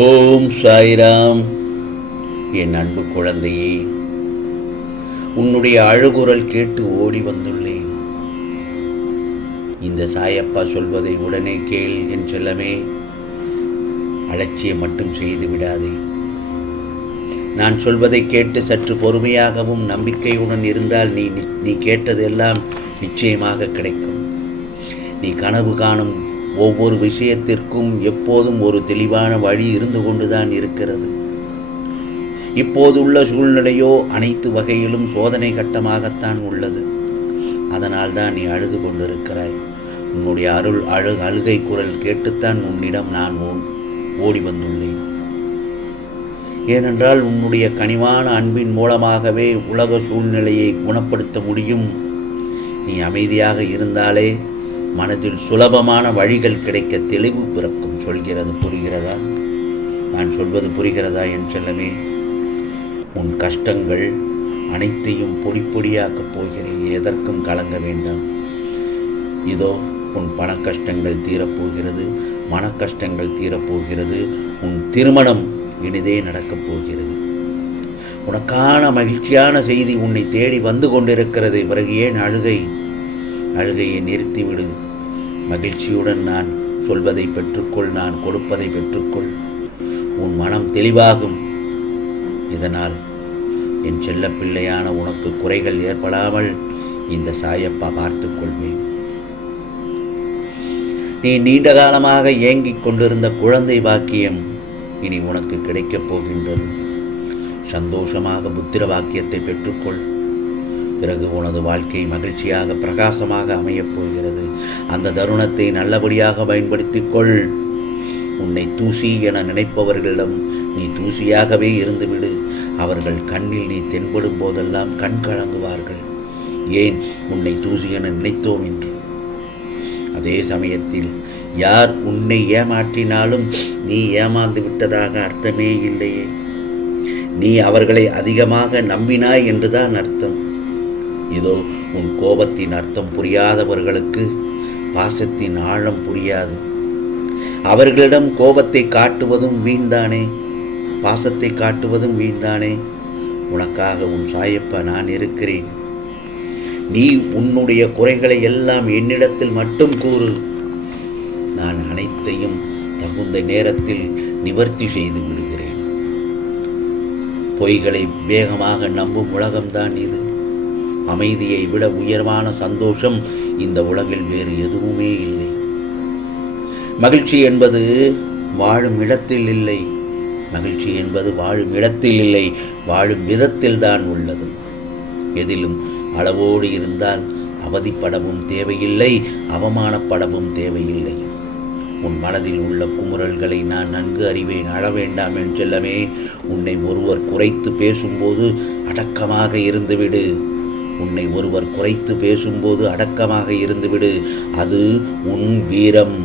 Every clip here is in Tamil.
ஓம் சாய்ராம். என் அன்பு குழந்தையே, உன்னுடைய அழுகுரல் கேட்டு ஓடி வந்துள்ளேன். இந்த சாயப்பா சொல்வதை உடனே கேள் என் செல்லமே. அலட்சியம் மட்டும் செய்து விடாதே. நான் சொல்வதை கேட்டு சற்று பொறுமையாகவும் நம்பிக்கையுடன் இருந்தால் நீ கேட்டதெல்லாம் நிச்சயமாக கிடைக்கும். நீ கனவு காணும் ஒவ்வொரு விஷயத்திற்கும் எப்போதும் ஒரு தெளிவான வழி இருந்து கொண்டுதான் இருக்கிறது. இப்போதுள்ள சூழ்நிலையோ அனைத்து வகையிலும் சோதனை கட்டமாகத்தான் உள்ளது. அதனால் தான் நீ அழுது கொண்டிருக்கிறாய். உன்னுடைய அழுகை குரல் கேட்டுத்தான் உன்னிடம் நான் ஓடி வந்துள்ளேன். ஏனென்றால் உன்னுடைய கனிவான அன்பின் மூலமாகவே உலக சூழ்நிலையை குணப்படுத்த முடியும். நீ அமைதியாக இருந்தாலே மனதில் சுலபமான வழிகள் கிடைக்க தெளிவு பிறக்கும். சொல்கிறது புரிகிறதா? நான் சொல்வது புரிகிறதா என் செல்லமே? உன் கஷ்டங்கள் அனைத்தையும் பொடி பொடியாக்கப் போகிறேன். எதற்கும் கலங்க வேண்டாம். இதோ உன் பண கஷ்டங்கள் தீரப்போகிறது, மன கஷ்டங்கள் தீரப்போகிறது. உன் திருமணம் இனிதே நடக்கப் போகிறது. உனக்கான மகிழ்ச்சியான செய்தி உன்னை தேடி வந்து கொண்டிருக்கிறது. பிறகு ஏன் அழுகையை நிறுத்திவிடு. மகிழ்ச்சியுடன் நான் சொல்வதை பெற்றுக்கொள், நான் கொடுப்பதை பெற்றுக்கொள். உன் மனம் தெளிவாகும். இதனால் என் செல்ல பிள்ளையான உனக்கு குறைகள் ஏற்படாமல் இந்த சாயப்பா பார்த்துக் கொள்வேன். நீ நீண்ட காலமாக ஏங்கிக் கொண்டிருந்த குழந்தை பாக்கியம் இனி உனக்கு கிடைக்கப் போகின்றது. சந்தோஷமாக புத்திர வாக்கியத்தை பெற்றுக்கொள். பிறகு உனது வாழ்க்கை மகிழ்ச்சியாக பிரகாசமாக அமையப் போகிறது. அந்த தருணத்தை நல்லபடியாக பயன்படுத்திக் கொள். உன்னை தூசி என நினைப்பவர்களிடம் நீ தூசியாகவே இருந்துவிடு. அவர்கள் கண்ணில் நீ தென்படும் போதெல்லாம் கண் கலங்குவார்கள். ஏன் உன்னை தூசி என நினைத்தோம் என்று. அதே சமயத்தில் யார் உன்னை ஏமாற்றினாலும் நீ ஏமாந்து விட்டதாக அர்த்தமே இல்லையே. நீ அவர்களை அதிகமாக நம்பினாய் என்றுதான் அர்த்தம். இதோ உன் கோபத்தின் அர்த்தம் புரியாதவர்களுக்கு பாசத்தின் ஆழம் புரியாது. அவர்களிடம் கோபத்தை காட்டுவதும் வீண்தானே, பாசத்தை காட்டுவதும் வீண்தானே. உனக்காக உன் சாயப்பா நான் இருக்கிறேன். நீ உன்னுடைய குறைகளை எல்லாம் என்னிடத்தில் மட்டும் கூறு. நான் அனைத்தையும் தகுந்த நேரத்தில் நிவர்த்தி செய்து விடுகிறேன். பொய்களை வேகமாக நம்பும் உலகம்தான் இது. அமைதியை விட உயர்வான சந்தோஷம் இந்த உலகில் வேறு எதுவுமே இல்லை. மகிழ்ச்சி என்பது வாழும் இடத்தில் இல்லை. மகிழ்ச்சி என்பது வாழும் இடத்தில் இல்லை, வாழும் விதத்தில் தான் உள்ளது. எதிலும் அளவோடு இருந்தால் அவதிப்படவும் தேவையில்லை, அவமானப்படவும் தேவையில்லை. உன் மனதில் உள்ள குமுறல்களை நான் நன்கு அறிவேன். அழ வேண்டாம் என் செல்லமே. உன்னை ஒருவர் குறைத்து பேசும்போது அடக்கமாக இருந்துவிடு. உன்னை ஒருவர் குறைத்து பேசும்போது அடக்கமாக இருந்துவிடு. அது உன் வீரம்.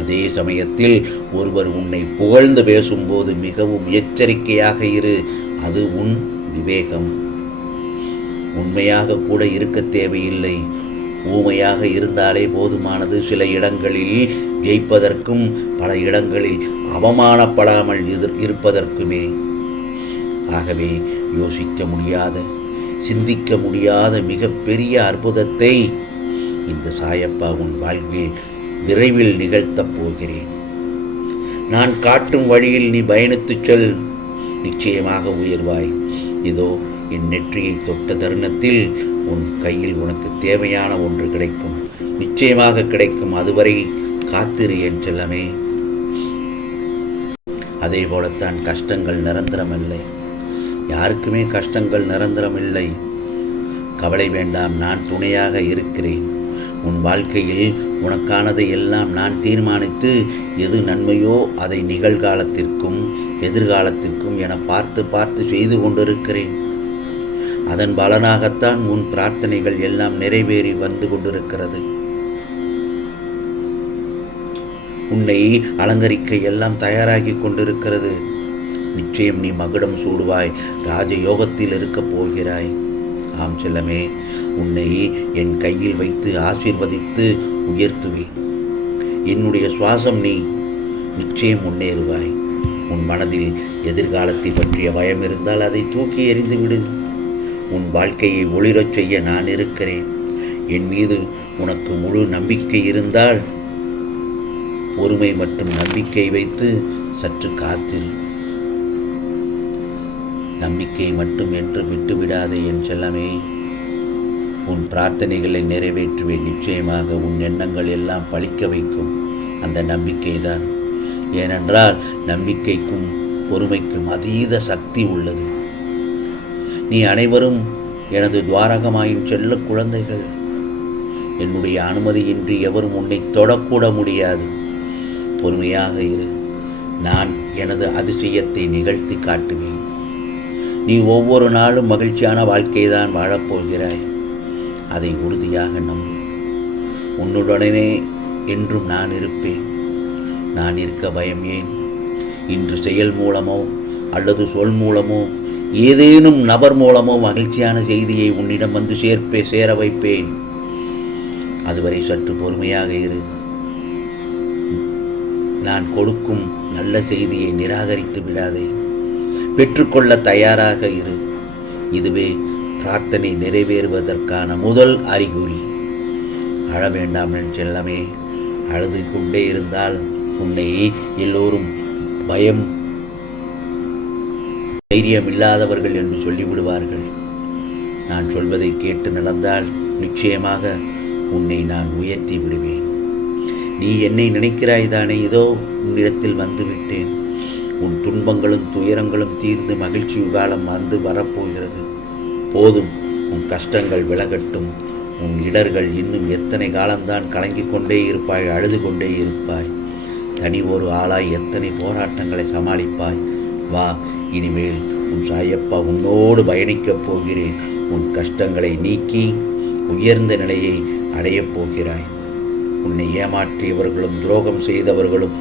அதே சமயத்தில் ஒருவர் உன்னை புகழ்ந்து பேசும்போது மிகவும் எச்சரிக்கையாக இரு. அது உன் விவேகம். உண்மையாக கூட இருக்க தேவையில்லை. ஊமையாக இருந்தாலே போதுமானது. சில இடங்களில் ஜெயிப்பதற்கும் பல இடங்களில் அவமானப்படாமல் இருப்பதற்குமே. ஆகவே யோசிக்க முடியாத, சிந்திக்க முடியாத மிகப்பெரிய அற்புதத்தை இந்த சாயப்பா உன் வாழ்வில் விரைவில் நிகழ்த்தப் போகிறேன். நான் காட்டும் வழியில் நீ பயணித்துச் செல். நிச்சயமாக உயர்வாய். இதோ என் நெற்றியை தொட்ட தருணத்தில் உன் கையில் உனக்கு தேவையான ஒன்று கிடைக்கும். நிச்சயமாக கிடைக்கும். அதுவரை காத்திரு என் செல்லமே. அதே போலத்தான் கஷ்டங்கள் நிரந்தரமில்லை. யாருக்குமே கஷ்டங்கள் நிரந்தரமில்லை. கவலை வேண்டாம், நான் துணையாக இருக்கிறேன். உன் வாழ்க்கையில் உனக்கானதை எல்லாம் நான் தீர்மானித்து எது நன்மையோ அதை நிகழ்காலத்திற்கும் எதிர்காலத்திற்கும் என பார்த்து பார்த்து செய்து கொண்டிருக்கிறேன். அதன் பலனாகத்தான் உன் பிரார்த்தனைகள் எல்லாம் நிறைவேறி வந்து கொண்டிருக்கிறது. உன்னை அலங்கரிக்க எல்லாம் தயாராகி கொண்டிருக்கிறது. நிச்சயம் நீ மகுடம் சூடுவாய். ராஜயோகத்தில் இருக்கப் போகிறாய். ஆம் செல்லமே, உன்னை என் கையில் வைத்து ஆசீர்வதித்து உயர்த்துவேன். என்னுடைய சுவாசம் நீ. நிச்சயம் முன்னேறுவாய். உன் மனதில் எதிர்காலத்தை பற்றிய பயம் இருந்தால் அதை தூக்கி எறிந்து விடு. உன் வாழ்க்கையை ஒளிரச் செய்ய நான் இருக்கிறேன். என் மீது உனக்கு முழு நம்பிக்கை இருந்தால் பொறுமை மற்றும் நம்பிக்கை வைத்து சற்று காத்திரு. நம்பிக்கை மட்டும் என்று விட்டுவிடாதே என் செல்லமே. உன் பிரார்த்தனைகளை நிறைவேற்றுவேன். நிச்சயமாக உன் எண்ணங்கள் எல்லாம் பலிக்க வைக்கும் அந்த நம்பிக்கைதான். ஏனென்றால் நம்பிக்கைக்கும் பொறுமைக்கும் அதீத சக்தி உள்ளது. நீ அனைவரும் எனது துவாரகமாயின் செல்ல குழந்தைகள். என்னுடைய அனுமதியின்றி எவரும் உன்னை தொடக்கூட முடியாது. பொறுமையாக இரு. நான் எனது அதிசயத்தை நிகழ்த்தி காட்டுவேன். நீ ஒவ்வொரு நாளும் மகிழ்ச்சியான வாழ்க்கைதான் வாழப்போகிறாய். அதை உறுதியாக நம்பு. உன்னுடனே என்றும் நான் இருப்பேன். நான் இருக்க பயம் ஏன்? இன்று செயல் மூலமோ அல்லது சொல் மூலமோ ஏதேனும் நபர் மூலமோ மகிழ்ச்சியான செய்தியை உன்னிடம் வந்து சேர வைப்பேன். அதுவரை சற்று பொறுமையாக இரு. நான் கொடுக்கும் நல்ல செய்தியை நிராகரித்து விடாதே. பெற்றுக்கொள்ள தயாராக இரு. இதுவே பிரார்த்தனை நிறைவேறுவதற்கான முதல் அறிகுறி. அழ வேண்டாம் என் செல்லமே. அழுது கொண்டே இருந்தால் உன்னை எல்லோரும் பயம் தைரியம் இல்லாதவர்கள் என்று சொல்லிவிடுவார்கள். நான் சொல்வதை கேட்டு நடந்தால் நிச்சயமாக உன்னை நான் உயர்த்தி விடுவேன். நீ என்னை நினைக்கிறாய் தானே? இதோ உன்னிடத்தில் வந்துவிட்டேன். உன் துன்பங்களும் துயரங்களும் தீர்ந்து மகிழ்ச்சி காலம் வந்து வரப்போகிறது. போதும், உன் கஷ்டங்கள் விலகட்டும். உன் இடர்கள் இன்னும் எத்தனை காலம்தான் கலங்கிக் கொண்டே இருப்பாய், அழுது கொண்டே இருப்பாய். தனி ஒரு ஆளாய் எத்தனை போராட்டங்களை சமாளிப்பாய். வா, இனிமேல் உன் சாயப்பா உன்னோடு பயணிக்கப் போகிறேன். உன் கஷ்டங்களை நீக்கி உயர்ந்த நிலையை அடையப் போகிறாய். உன்னை ஏமாற்றியவர்களும் துரோகம் செய்தவர்களும்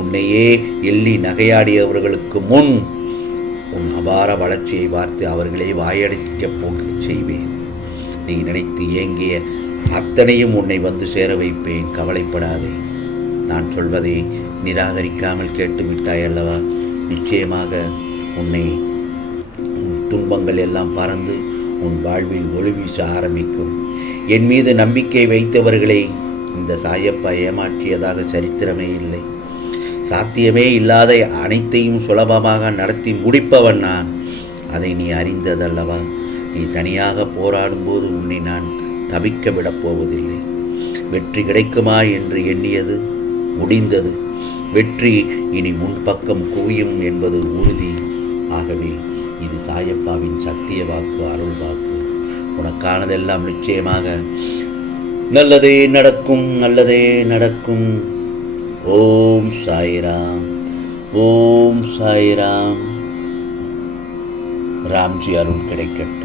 உன்னையே எள்ளி நகையாடியவர்களுக்கு முன் உன் அபார வளர்ச்சியை பார்த்து அவர்களை வாயடைக்கப் போகச் செய்வேன். நீ நினைத்து ஏங்கிய அத்தனையும் உன்னை வந்து சேர வைப்பேன். கவலைப்படாதே. நான் சொல்வதை நிராகரிக்காமல் கேட்டுவிட்டாய் அல்லவா? நிச்சயமாக உன் துன்பங்கள் எல்லாம் பறந்து உன் வாழ்வில் ஒளி வீச ஆரம்பிக்கும். என் மீது நம்பிக்கை வைத்தவர்களை இந்த சாயப்பா ஏமாற்றியதாக சரித்திரமே இல்லை. சாத்தியமே இல்லாத அனைத்தையும் சுலபமாக நடத்தி முடிப்பவன் நான். அதை நீ அறிந்ததல்லவா? நீ தனியாக போராடும்போது உன்னை நான் தவிக்க விடப் போவதில்லை. வெற்றி கிடைக்குமா என்று எண்ணியது முடிந்தது. வெற்றி இனி முன்பக்கம் குவியும் என்பது உறுதி. ஆகவே இது சாயப்பாவின் சத்திய வாக்கு, அருள் வாக்கு. உனக்கானதெல்லாம் நிச்சயமாக நல்லதே நடக்கும், நல்லதே நடக்கும். ஓம் சாய்ராம், ஓம் சாய்ராம். ராம்ஜி அருள் கிடைக்கட்டும்.